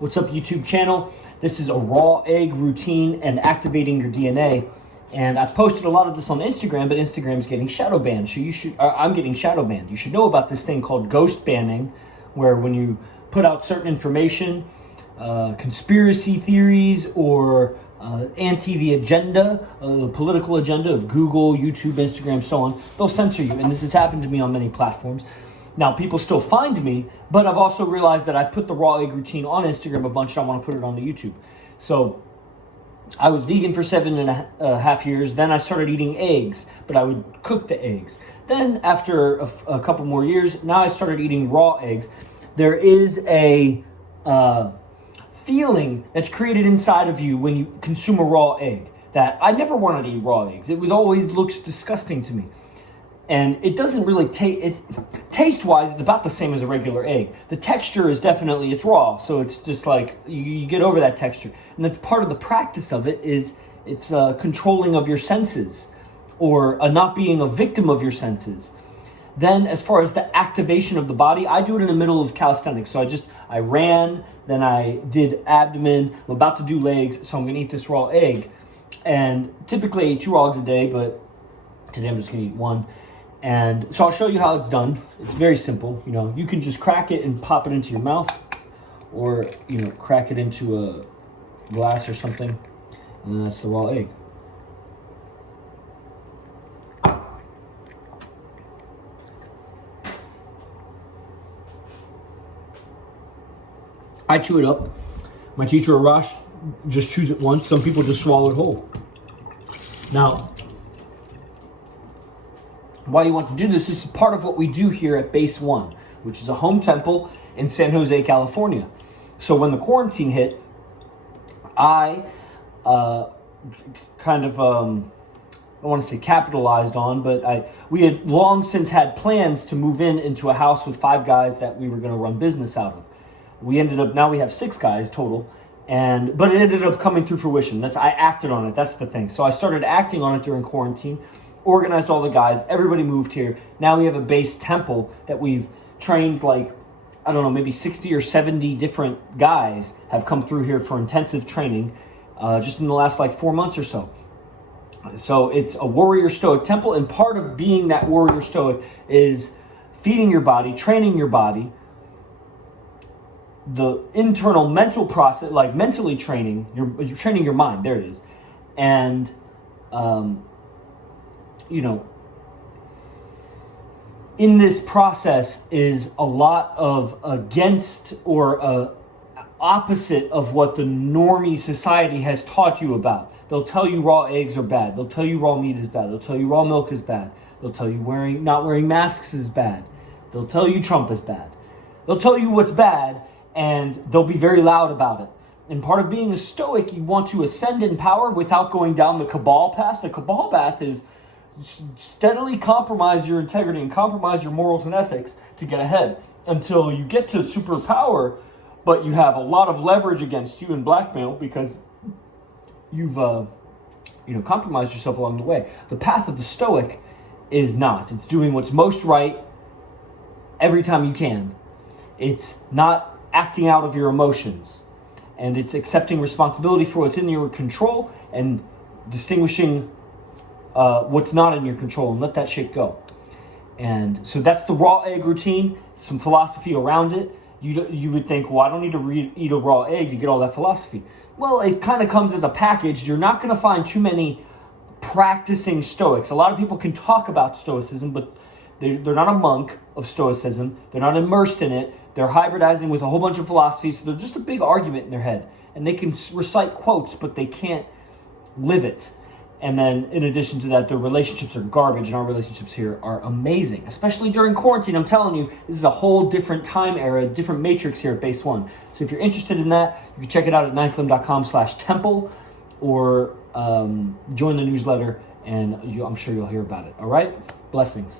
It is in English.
What's up, YouTube channel? This is a raw egg routine and activating your DNA. And I've posted a lot of this on Instagram, but Instagram's getting shadow banned. So I'm getting shadow banned. You should know about this thing called ghost banning, where when you put out certain information, conspiracy theories or anti the agenda, the political agenda of Google, YouTube, Instagram, so on, they'll censor you. And this has happened to me on many platforms. Now, people still find me, but I've also realized that I've put the raw egg routine on Instagram a bunch, and I want to put it on the YouTube. So I was vegan for 7.5 years. Then I started eating eggs, but I would cook the eggs. Then after a couple more years, now I started eating raw eggs. There is a feeling that's created inside of you when you consume a raw egg that I never wanted to eat raw eggs. It was always looks disgusting to me. And it doesn't really taste-wise, it's about the same as a regular egg. The texture is definitely, it's raw, so it's just like, you get over that texture. And that's part of the practice of it, is it's controlling of your senses, or not being a victim of your senses. Then as far as the activation of the body, I do it in the middle of calisthenics. So I ran, then I did abdomen, I'm about to do legs, so I'm gonna eat this raw egg. And typically I eat 2 raw eggs a day, but today I'm just gonna eat 1. And so I'll show you how it's done. It's very simple. You know, you can just crack it and pop it into your mouth, or, you know, crack it into a glass or something. And that's the raw egg. I chew it up. My teacher, Arash, just chews it once. Some people just swallow it whole. Now, why you want to do this is part of what we do here at Base 1, which is a home temple in San Jose, California. So when the quarantine hit, I I don't want to say capitalized on, but we had long since had plans to move into a house with 5 guys that we were going to run business out of. We ended up, now we have 6 guys total, but it ended up coming to fruition. I acted on it, that's the thing. So I started acting on it during quarantine, organized all the guys, everybody moved here. Now we have a base temple that we've trained, like, I don't know, maybe 60 or 70 different guys have come through here for intensive training just in the last 4 months or so. So it's a warrior stoic temple, and part of being that warrior stoic is feeding your body, training your body, the internal mental process, like mentally training, you're training your mind, there it is. And you know, in this process is a lot of against or opposite of what the normie society has taught you about. They'll tell you raw eggs are bad. They'll tell you raw meat is bad. They'll tell you raw milk is bad. They'll tell you not wearing masks is bad. They'll tell you Trump is bad. They'll tell you what's bad, and they'll be very loud about it. And part of being a stoic, you want to ascend in power without going down the cabal path. The cabal path is steadily compromise your integrity and compromise your morals and ethics to get ahead until you get to superpower, but you have a lot of leverage against you and blackmail because you've compromised yourself along the way. The path of the stoic is not. It's doing what's most right every time you can. It's not acting out of your emotions, and it's accepting responsibility for what's in your control and distinguishing what's not in your control, and let that shit go. And so that's the raw egg routine, some philosophy around it. You would think, well, I don't need to eat a raw egg to get all that philosophy. Well, it kind of comes as a package. You're not going to find too many practicing stoics. A lot of people can talk about stoicism, but they're not a monk of stoicism. They're not immersed in it. They're hybridizing with a whole bunch of philosophies, so they're just a big argument in their head. And they can recite quotes, but they can't live it. And then in addition to that, their relationships are garbage, and our relationships here are amazing. Especially during quarantine, I'm telling you, this is a whole different time era, different matrix here at Base 1. So if you're interested in that, you can check it out at ninthlim.com/temple, or join the newsletter, and I'm sure you'll hear about it. All right? Blessings.